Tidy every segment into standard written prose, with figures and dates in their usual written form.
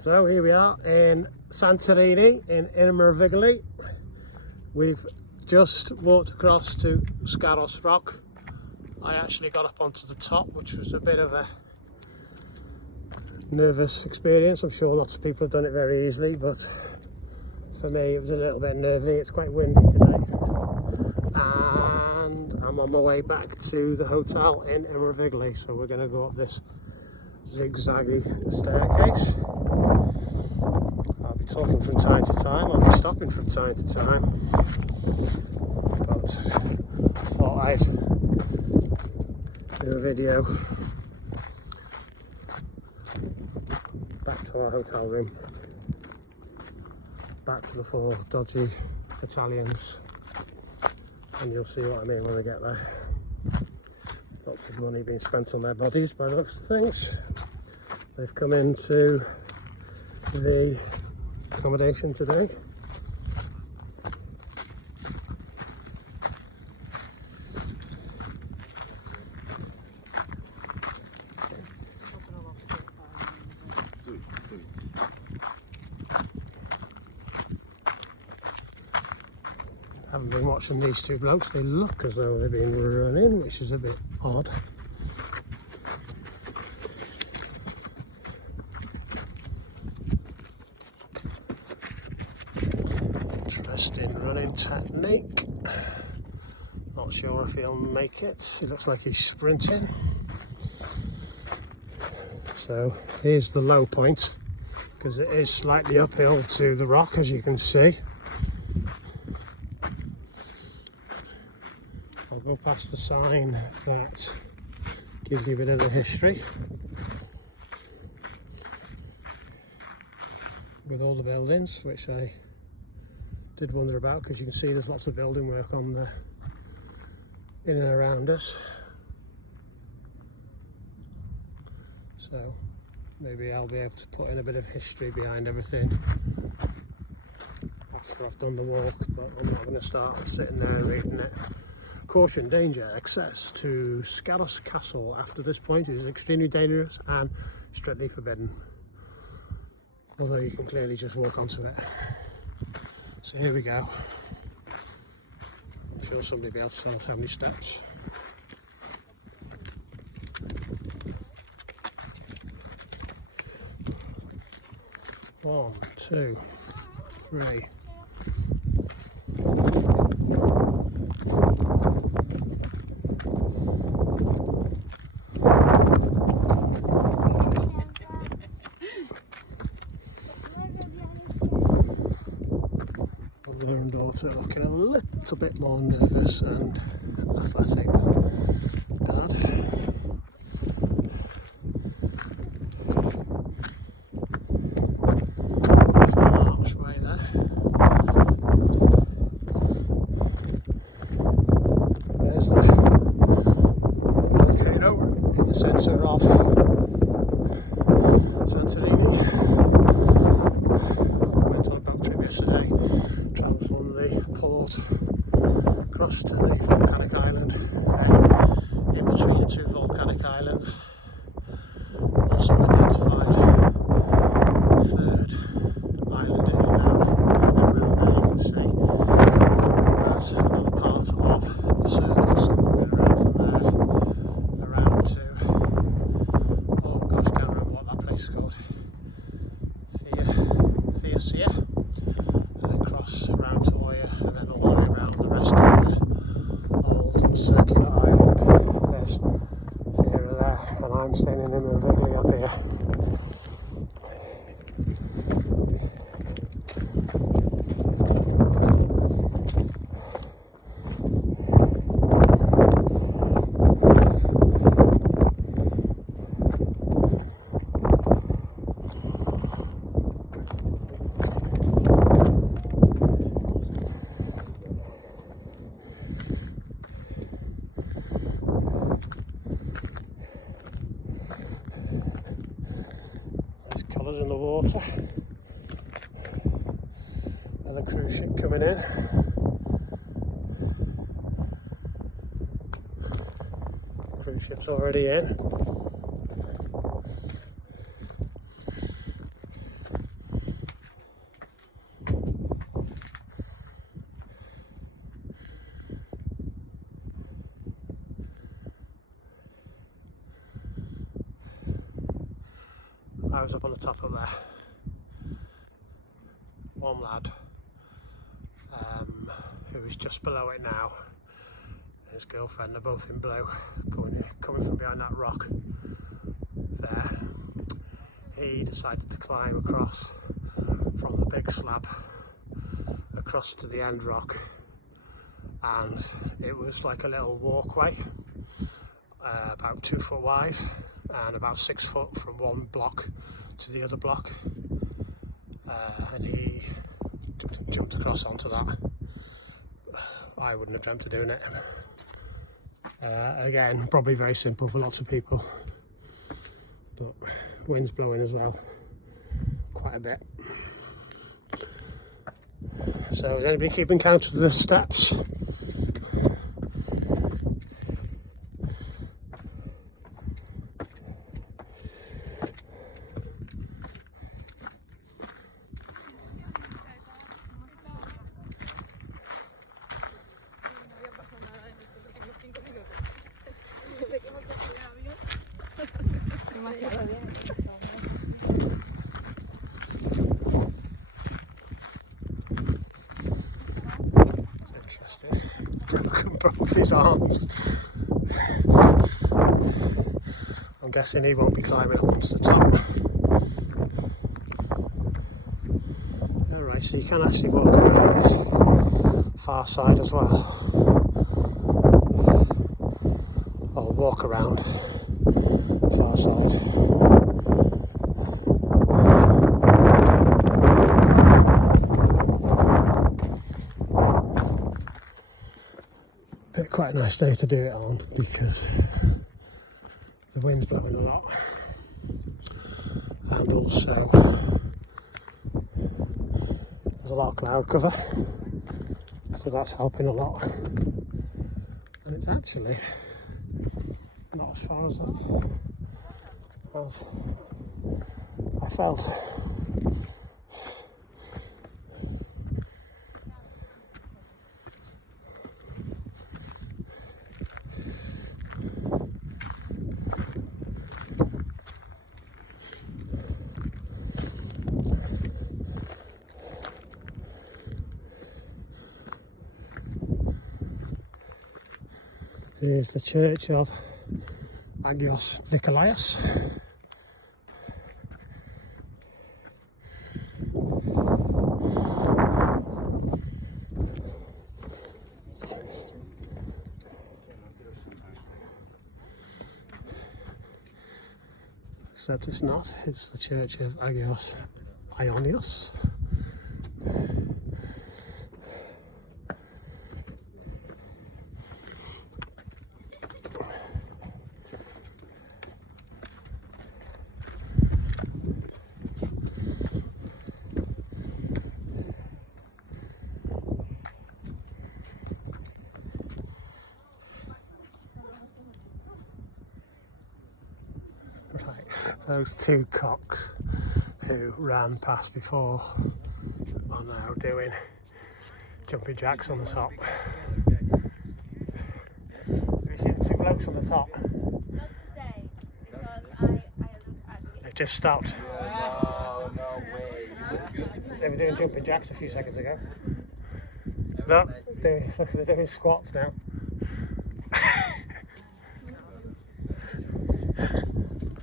So here we are in Santorini in Imerovigili. We've just walked across to Scaros Rock. I actually got up onto the top, which was a bit of a nervous experience. I'm sure lots of people have done it very easily, but for me it was a little bit nervy. It's quite windy today. And I'm on my way back to the hotel in Imerovigili, so we're going to go up this zigzaggy staircase. I'll be talking from time to time, I'll be stopping from time to time, but I thought I'd do a video back to our hotel room, back to the four dodgy Italians, and you'll see what I mean when we get there. Lots of money being spent on their bodies by the looks of things. They've come into the accommodation today. I haven't been watching these two blokes. They look as though they've been running, which is a bit odd. Interesting running technique. Not sure if he'll make it. He looks like he's sprinting. So here's the low point, because it is slightly uphill to the rock, as you can see. I'll go past the sign that gives you a bit of the history with all the buildings, which I did wonder about, because you can see there's lots of building work on the in and around us. So maybe I'll be able to put in a bit of history behind everything after I've done the walk, but I'm not going to start sitting there and reading it. Caution, danger, access to Scaros Castle after this point is extremely dangerous and strictly forbidden. Although you can clearly just walk onto it. So here we go. I'm sure somebody will be able to tell us how many steps. One, two, three. Mother and daughter looking a little bit more nervous and athletic than Dad. There's the volcano in the centre of Santorini. I went on a boat trip yesterday, travelled from the port across to the volcanic island, and in between the two volcanic islands also identified a third island in the river there. You can see that's another part of the circle, so we're going around from there around to, oh gosh, I can't remember what that place is called, Theosia, and then cross around to Oya, and then all the way around the rest of the old circular island. There's Thea there, and I'm standing in Imerovigili up here. Colours in the water. Another cruise ship coming in. Cruise ship's already in. I was up on the top of there. One lad who is just below it now, and his girlfriend are both in blue, coming from behind that rock there. He decided to climb across from the big slab across to the end rock, and it was like a little walkway, about 2 foot wide and about 6 foot from one block to the other block, and he jumped across onto that. I wouldn't have dreamt of doing it. Again, probably very simple for lots of people, but wind's blowing as well, quite a bit. So we're going to be keeping count of the steps. Broke his arms. I'm guessing he won't be climbing up onto the top. Alright, so you can actually walk around this far side as well. Or walk around far side. Quite a nice day to do it on because the wind's blowing a lot, and also there's a lot of cloud cover, so that's helping a lot, and it's actually not as far as I felt. Here's the church of Agios Nikolaos. Except it's not, it's the church of Agios Ionios. Those two cocks who ran past before are now doing jumping jacks on the top. Have you seen the two blokes on the top? Not today, because I look ugly. They've just stopped. No way. They were doing jumping jacks a few seconds ago. No, look, they're doing squats now.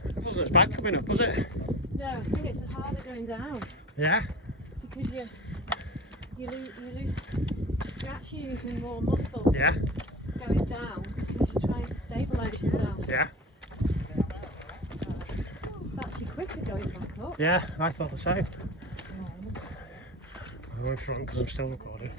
It wasn't as bad coming up, was it? No, I think it's harder going down. Yeah? Because you lose, you're actually using more muscle Yeah? going down because you're trying to stabilise yourself. Yeah? It's actually quicker going back up. Yeah, I thought the same. I'm going front because I'm still recording.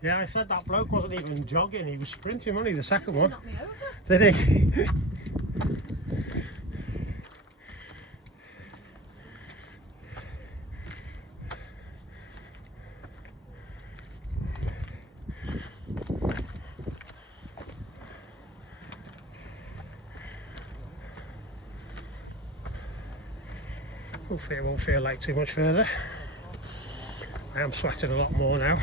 Yeah, I said that bloke wasn't even jogging, he was sprinting, wasn't he, the second one? Knocked me over. Did he? Hopefully it won't feel like too much further. I am sweating a lot more now.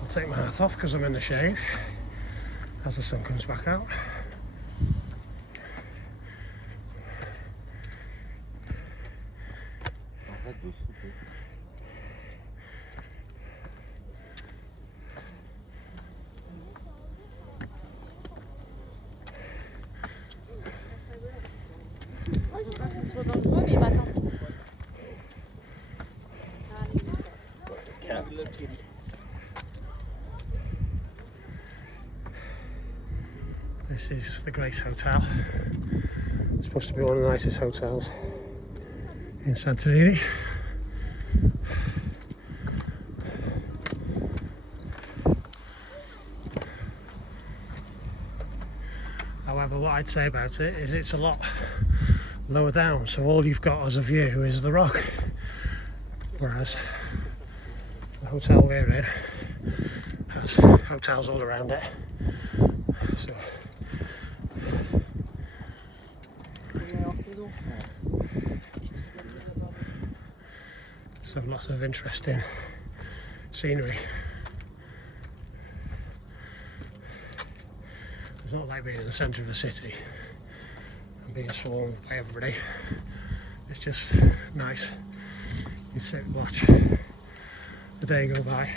I'll take my hat off because I'm in the shade as the sun comes back out. Ce soit dangereux, mais il va attendre. This is the Grace Hotel. It's supposed to be one of the nicest hotels in Santorini. However, what I'd say about it is it's a lot lower down, so all you've got as a view is the rock, whereas the hotel we're in has hotels all around it. So lots of interesting scenery. It's not like being in the centre of a city and being swarmed by everybody. It's just nice. You sit and watch the day go by.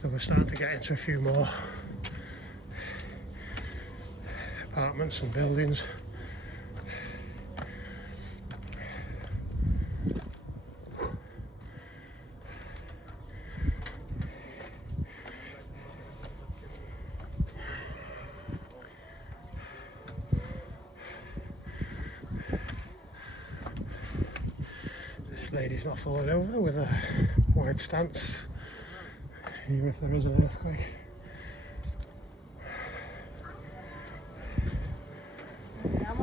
So we're starting to get into a few more apartments and buildings. This lady's not falling over with a wide stance, even if there is an earthquake.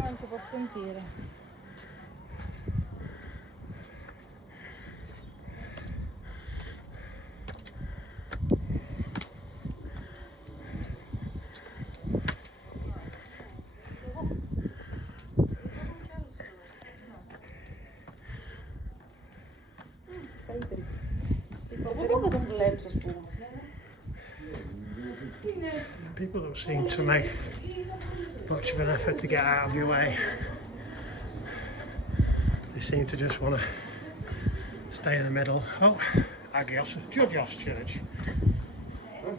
Non si può sentire. People don't seem to make much of an effort to get out of your way. They seem to just want to stay in the middle. Oh, Agios, Georgios Church. So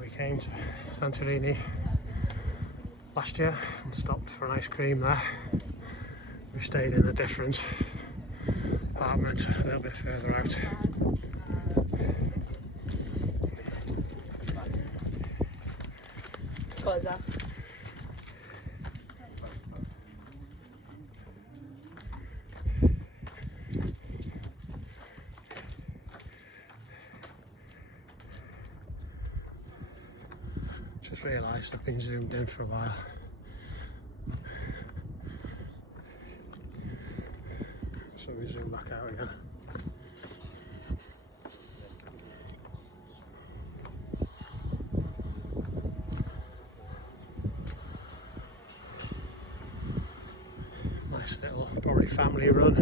we came to Santorini last year and stopped for an ice cream there. We stayed in a different apartment a little bit further out. Cosa? Just realised I've been zoomed in for a while. So we zoom back out again. Nice little, probably family run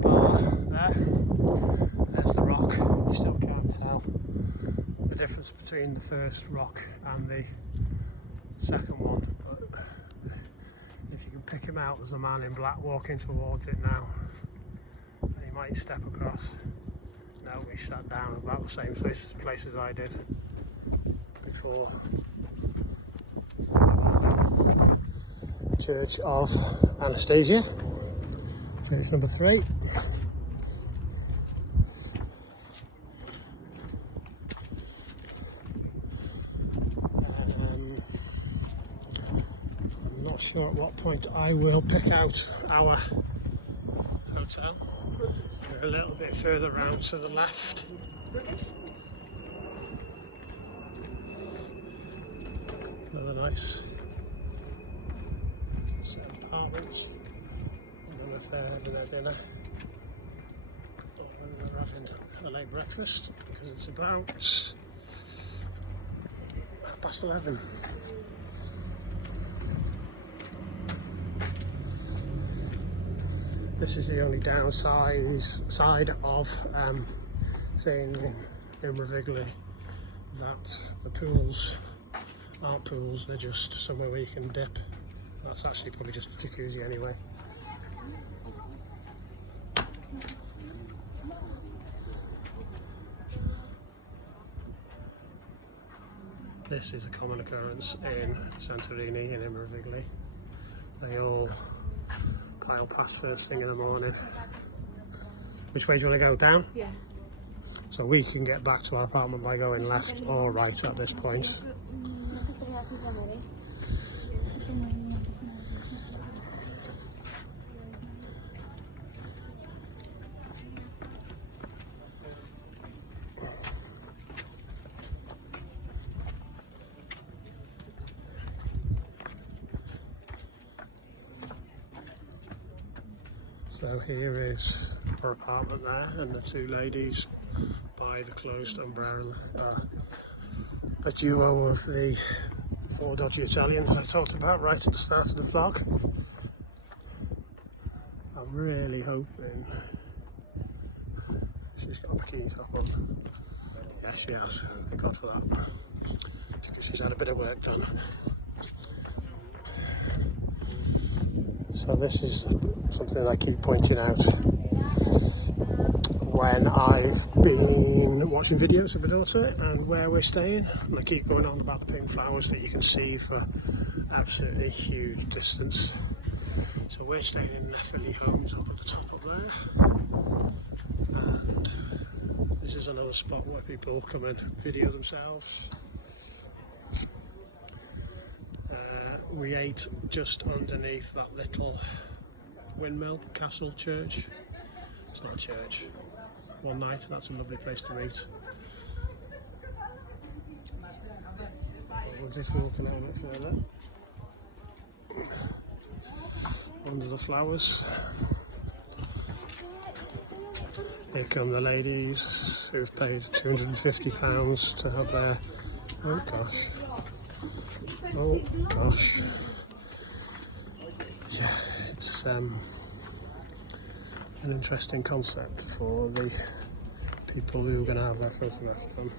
bar there. There's the rock. You still can't tell the difference between the first rock and the second one, but if you can pick him out, there's a man in black walking towards it now, and he might step across. No, he sat down about the same place as I did before. Church of Anastasia, church number 3. I'm not sure at what point I will pick out our hotel. We're a little bit further round to the left. Another nice set of apartments. And then both there having their dinner. And they're having a late breakfast because it's about 11:30. This is the only downside of staying in Imerovigili, that the pools aren't pools, they're just somewhere where you can dip. That's actually probably just a jacuzzi anyway. This is a common occurrence in Santorini and Imerovigili. They all pile past first thing in the morning. Which way do you want to go? Down? Yeah. So we can get back to our apartment by going left or right at this point. So here is our apartment there, and the two ladies by the closed umbrella, a duo of the 4 dodgy Italians I talked about right at the start of the vlog. I'm really hoping she's got a bikini top on. Yes, she has, thank God for that, because she's had a bit of work done. So this is something I keep pointing out when I've been watching videos of my daughter and where we're staying, and I keep going on about the pink flowers that you can see for absolutely huge distance. So we're staying in Imerovigili Homes up at the top up there, and this is another spot where people come and video themselves. We ate just underneath that little windmill castle church. It's not a church. One night, that's a lovely place to eat. We're just walking a bit further under the flowers. Here come the ladies who've paid £250 to have their, oh gosh. Oh gosh, yeah, it's an interesting concept for the people who are going to have their first semester done.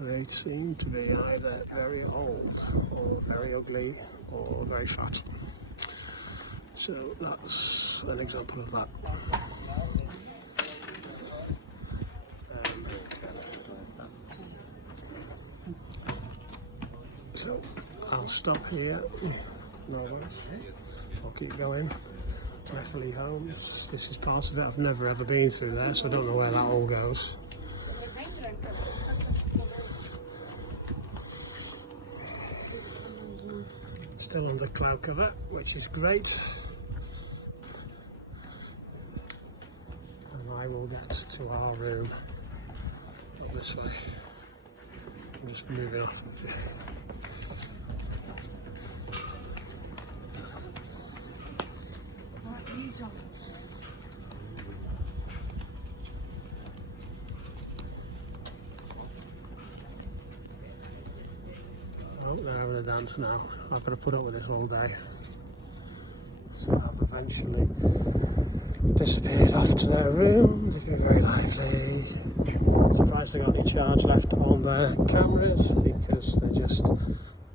They seem to be either very old or very ugly or very fat. So that's an example of that. So I'll stop here. I'll keep going. Imerovigili Homes. This is part of it. I've never ever been through there, so I don't know where that all goes. Still under cloud cover, which is great. And I will get to our room up this way. I'm just moving off. Oh, they're having a dance now. I've got to put up with this all day. So I've eventually disappeared off to their room. They've been very lively. Surprised they got any charge left on their cameras, because they're just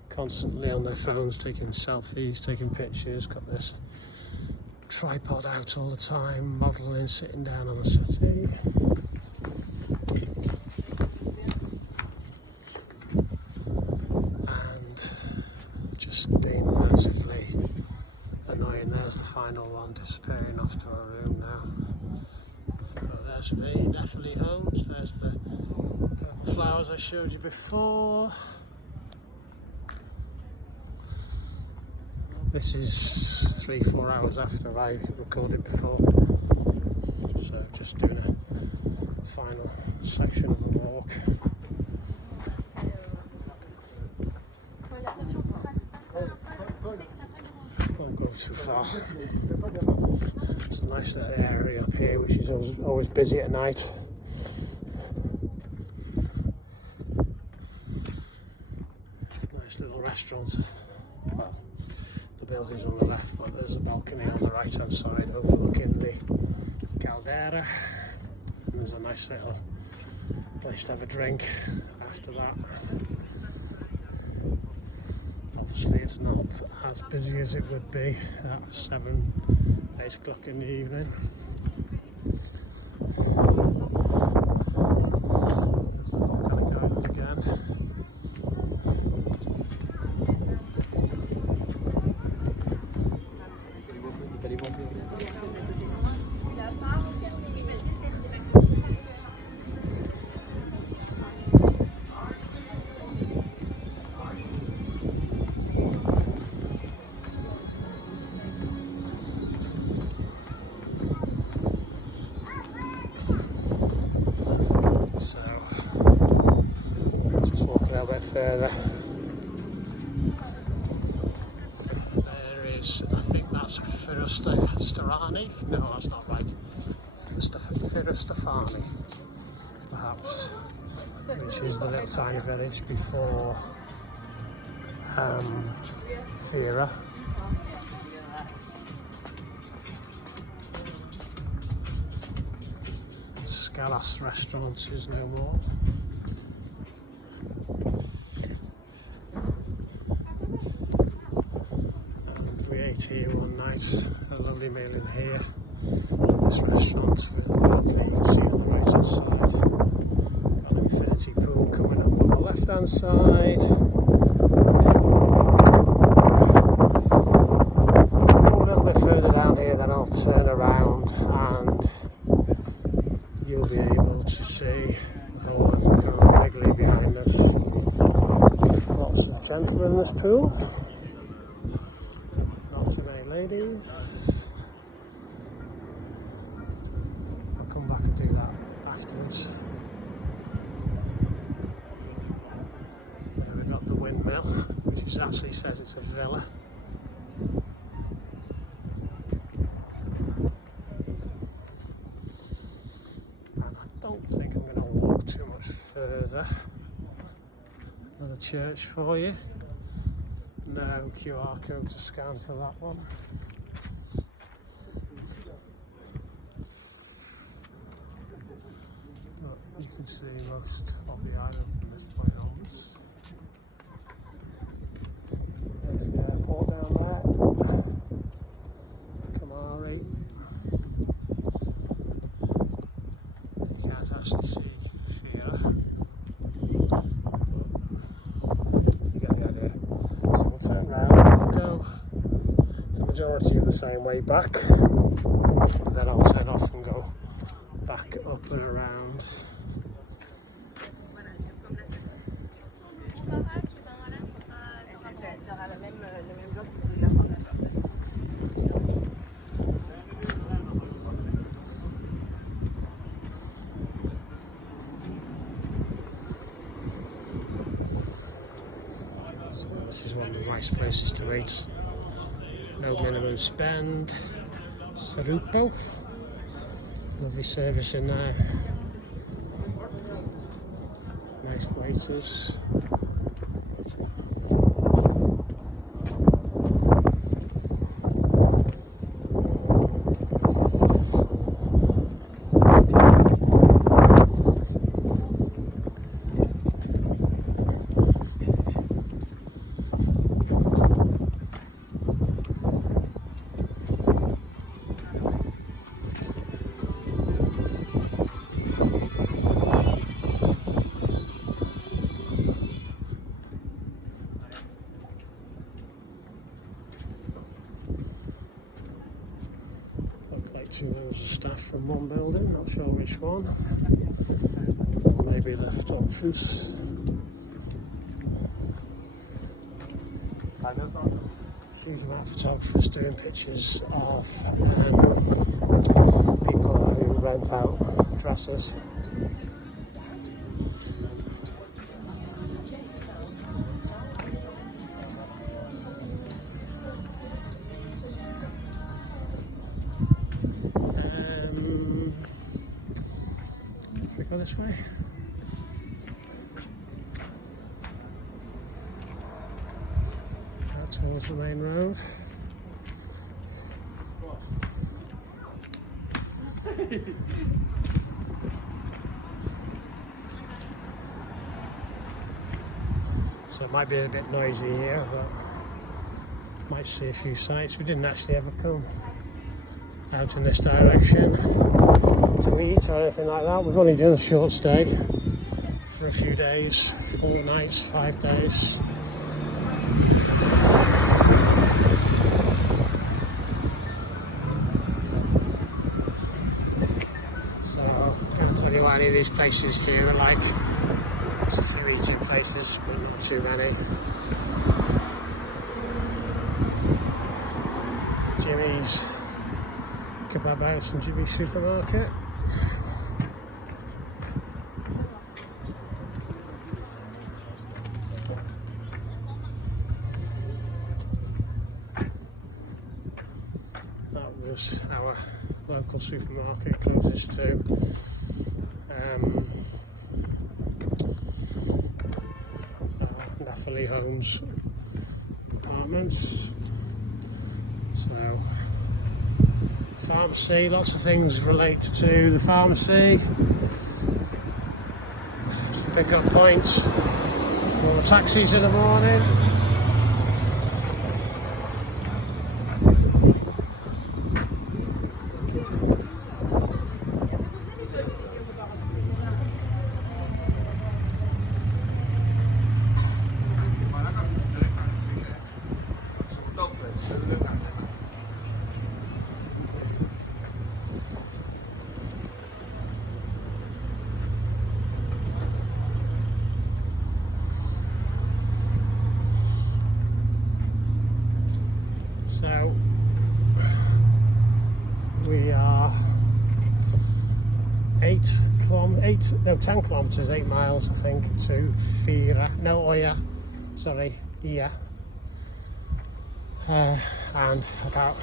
constantly on their phones taking selfies, taking pictures. Got this tripod out all the time, modelling, sitting down on a settee. And just being massively annoying. There's the final one, disappearing off to our room now. Oh, there's me, Imerovigili Homes. There's the purple flowers I showed you before. This is 3-4 hours after I recorded before, so just doing a final section of the walk. Don't go too far. It's a nice little area up here which is always busy at night. Nice little restaurants. Well, the building's on the left, but there's a balcony on the right hand side overlooking the caldera. And there's a nice little place to have a drink after that. Obviously it's not as busy as it would be at 7, 8 o'clock in the evening. There's the volcanic island again. Further. There is, I think that's Firustafani. No, that's not right. Firustafani, perhaps, which is the little tiny village before Fira. Scalas restaurant is no more. We ate here one night, a lovely meal in here, this restaurant with the balcony you can see on the right hand side. Got an infinity pool coming up on the left hand side. Go a little bit further down here, then I'll turn around and you'll be able to see the whole of Imerovigili behind us. Lots of gentlemen in this pool. Ladies, I'll come back and do that afterwards. We've got the windmill, which actually says it's a villa. And I don't think I'm going to walk too much further. Another church for you. No QR code to scan for that one. But you can see most of the island from this point onwards. There's the airport down there. Kamari. You can't actually see Fira. You get the idea. Turn round and go the majority of the same way back, but then I'll turn off and go back up and around. This is one of the nice places to eat. No minimum spend. Sarupo. Lovely service in there. Nice waiters. Two members of staff from one building, not sure which one. Maybe the photographers. Huge amount of photographers doing pictures of people who rent out dresses. go this way. Out towards the main road. So it might be a bit noisy here, but might see a few sights. We didn't actually ever come out in this direction to eat or anything like that. We've only done a short stay for a few days, 4 nights, 5 days. So I can't tell you what any of these places here are like. There's a few eating places, but not too many. Jimmy's Kebab House and Jimmy's Supermarket. That was our local supermarket closest to Nathalie Holmes' apartments. So, pharmacy, lots of things relate to the pharmacy. Just to pick up points for taxis in the morning. So we are 10 kilometres, 8 miles I think, to Ia. And about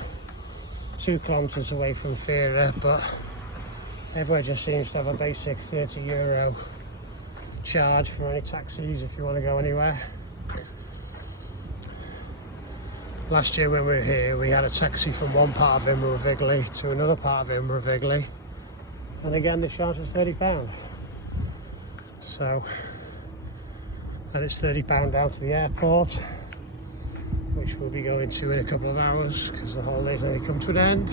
2 kilometres away from Fira, but everywhere just seems to have a basic €30 charge for any taxis if you want to go anywhere. Last year when we were here, we had a taxi from one part of Imerovigili to another part of Imerovigili, and again they charged us £30. So, and it's £30 down to the airport, which we'll be going to in a couple of hours because the holiday's only come to an end.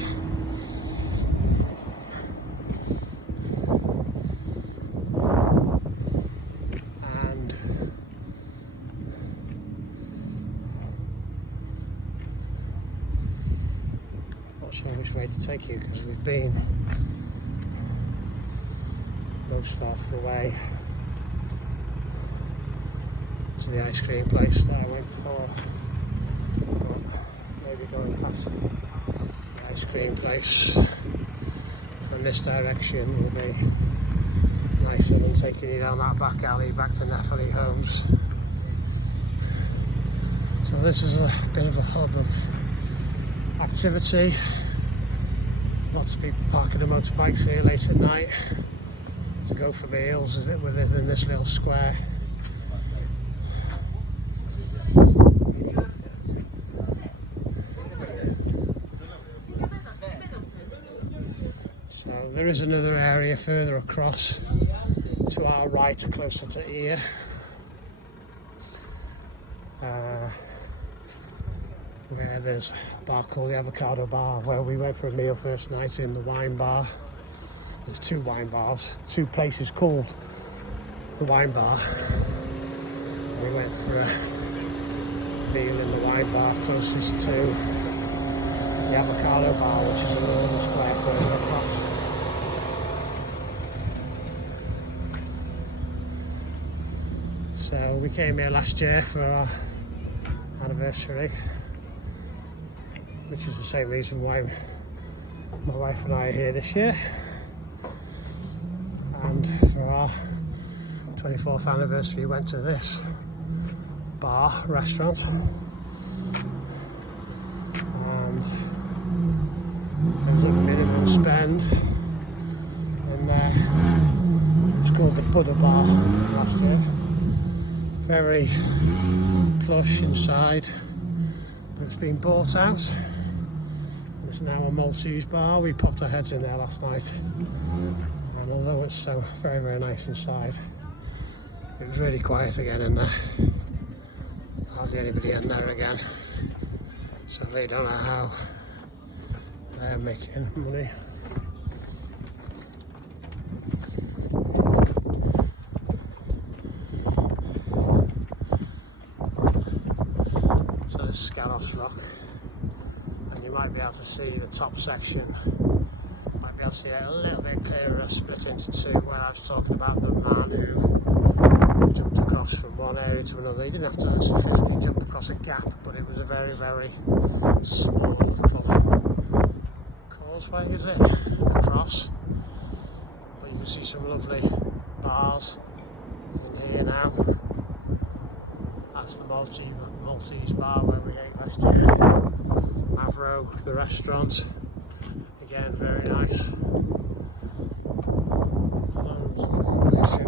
Not sure which way to take you because we've been most far away to the ice cream place that I went for. Maybe going past the ice cream place from this direction will be nicer than taking you down that back alley back to Nathalie Holmes. So this is a bit of a hub of activity. Lots of people parking their motorbikes here late at night to go for meals within this little square. So there is another area further across to our right, closer to here. Where there's a bar called the Avocado Bar, where we went for a meal first night in the wine bar. There's 2 wine bars, 2 places called the wine bar. We went for a meal in the wine bar closest to the Avocado Bar, which is another square further across. So we came here last year for our anniversary, which is the same reason why my wife and I are here this year. And for our 24th anniversary, we went to this restaurant, and there was a minimum spend in there, which Buddha bar last year. Very plush inside, but it's been bought out. It's now a Maltese bar. We popped our heads in there last night, and although it's so very nice inside, it was really quiet again in there. Hardly anybody in there again. So I really don't know how they're making money. So this is Scaros Rock, and you might be able to see the top section. Might be able to see it a little bit clearer, split into two, where I was talking about the man who jumped across from one area to another. He didn't have to physically jump across a gap, but it was a very small little causeway, is it? Across. But you can see some lovely bars in here now. That's the Maltese bar where we ate last year. Mavro, the restaurant. Again, very nice. Loads of accommodation.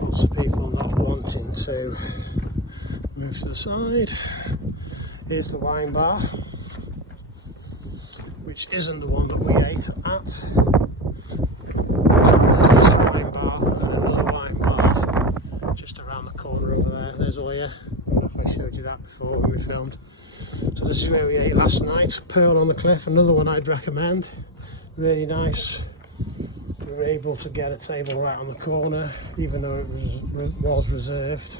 Lots of people not wanting to move to the side. Here's the wine bar, which isn't the one that we ate at. So there's this wine bar and another wine bar just around the corner over there. There's Oya. I don't know if I showed you that before when we filmed. So this is where we ate last night. Pearl on the Cliff, another one I'd recommend. Really nice. We were able to get a table right on the corner, even though it was reserved.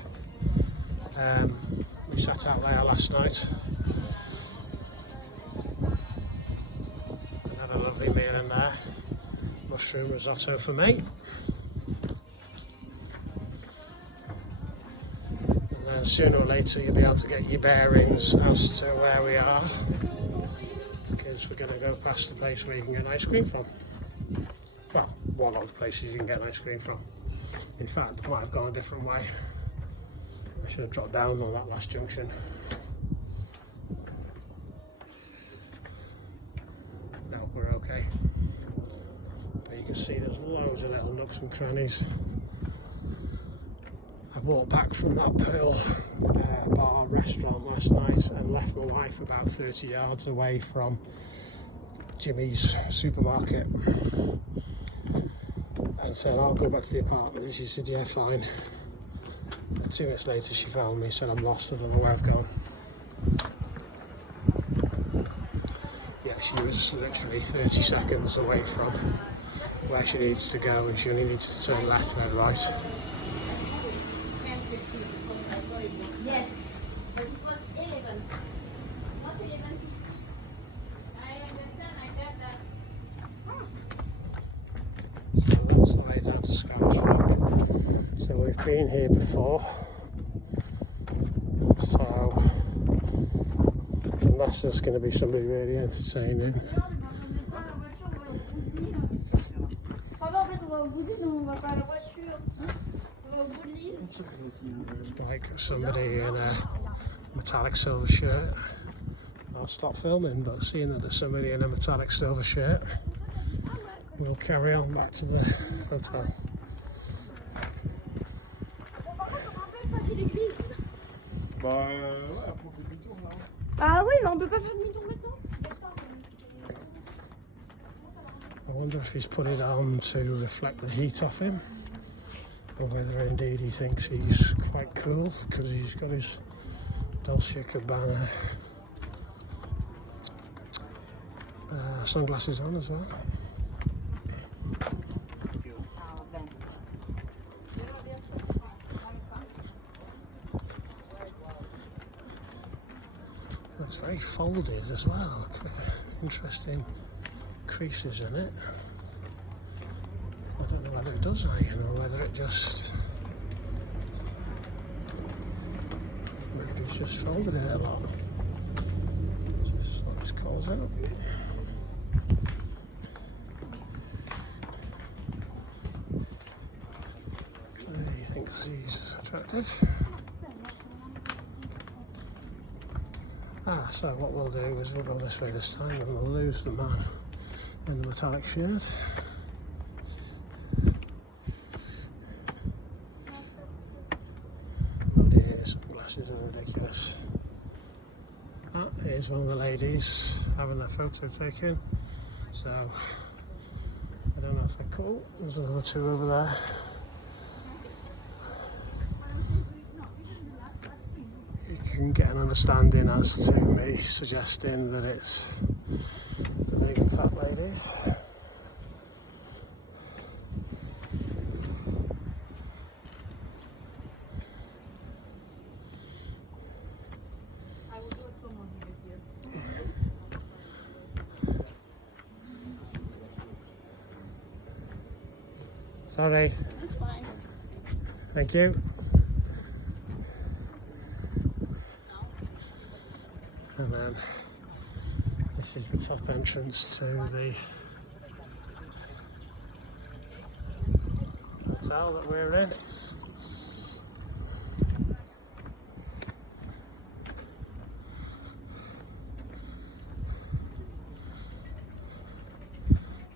We sat out there last night. A lovely meal in there. Mushroom risotto for me. And then sooner or later you'll be able to get your bearings as to where we are, because we're going to go past the place where you can get ice cream from. Well, one of the places you can get ice cream from. In fact, I might have gone a different way. I should have dropped down on that last junction. We're okay, but you can see there's loads of little nooks and crannies. I walked back from that Pearl bar restaurant last night and left my wife about 30 yards away from Jimmy's supermarket and said, I'll go back to the apartment, and she said, yeah, fine. And 2 minutes later she found me, said, I'm lost, I don't know where I've gone. She was literally 30 seconds away from where she needs to go, and she only needs to turn left then right. Yes, but it was 11, not 11:50. I understand, I get that. So that's the way down to Scaros Rock. So we've been here before. So unless there's going to be somebody really entertaining. Like somebody in a metallic silver shirt. I'll stop filming, but seeing that there's somebody in a metallic silver shirt, we'll carry on back to the hotel. Bah ouais, après on fait demi-tour là. Ah oui, mais on peut pas faire demi-tour maintenant. I wonder if he's put it on to reflect the heat off him, or whether indeed he thinks he's quite cool because he's got his Dolce & Gabbana sunglasses on as well. It's very folded as well, interesting creases in it. I don't know whether it does iron or whether it just, maybe it's just folded it a lot. Just what this calls out. He thinks he's attractive. So what we'll do is we'll go this way this time and we'll lose the man in the metallic shirt. Oh dear, sunglasses are ridiculous. That is one of the ladies having their photo taken. So, I don't know if they're cool. There's another two over there. You can get an understanding as to me suggesting that it's the big and fat ladies. Sorry. That's fine. Thank you. And then this is the top entrance to the hotel that we're in.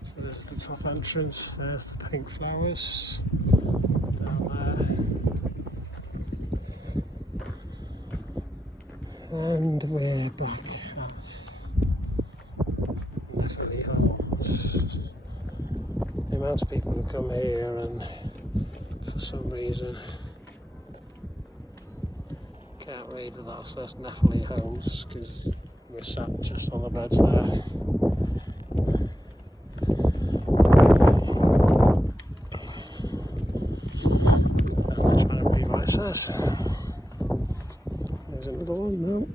So there's the top entrance, there's the pink flowers down there. And we're back at Imerovigili August. The amount of people who come here and for some reason can't read that that says Imerovigili Homes because we're sat just on the beds there. And we're trying to read what it says. There's another one now.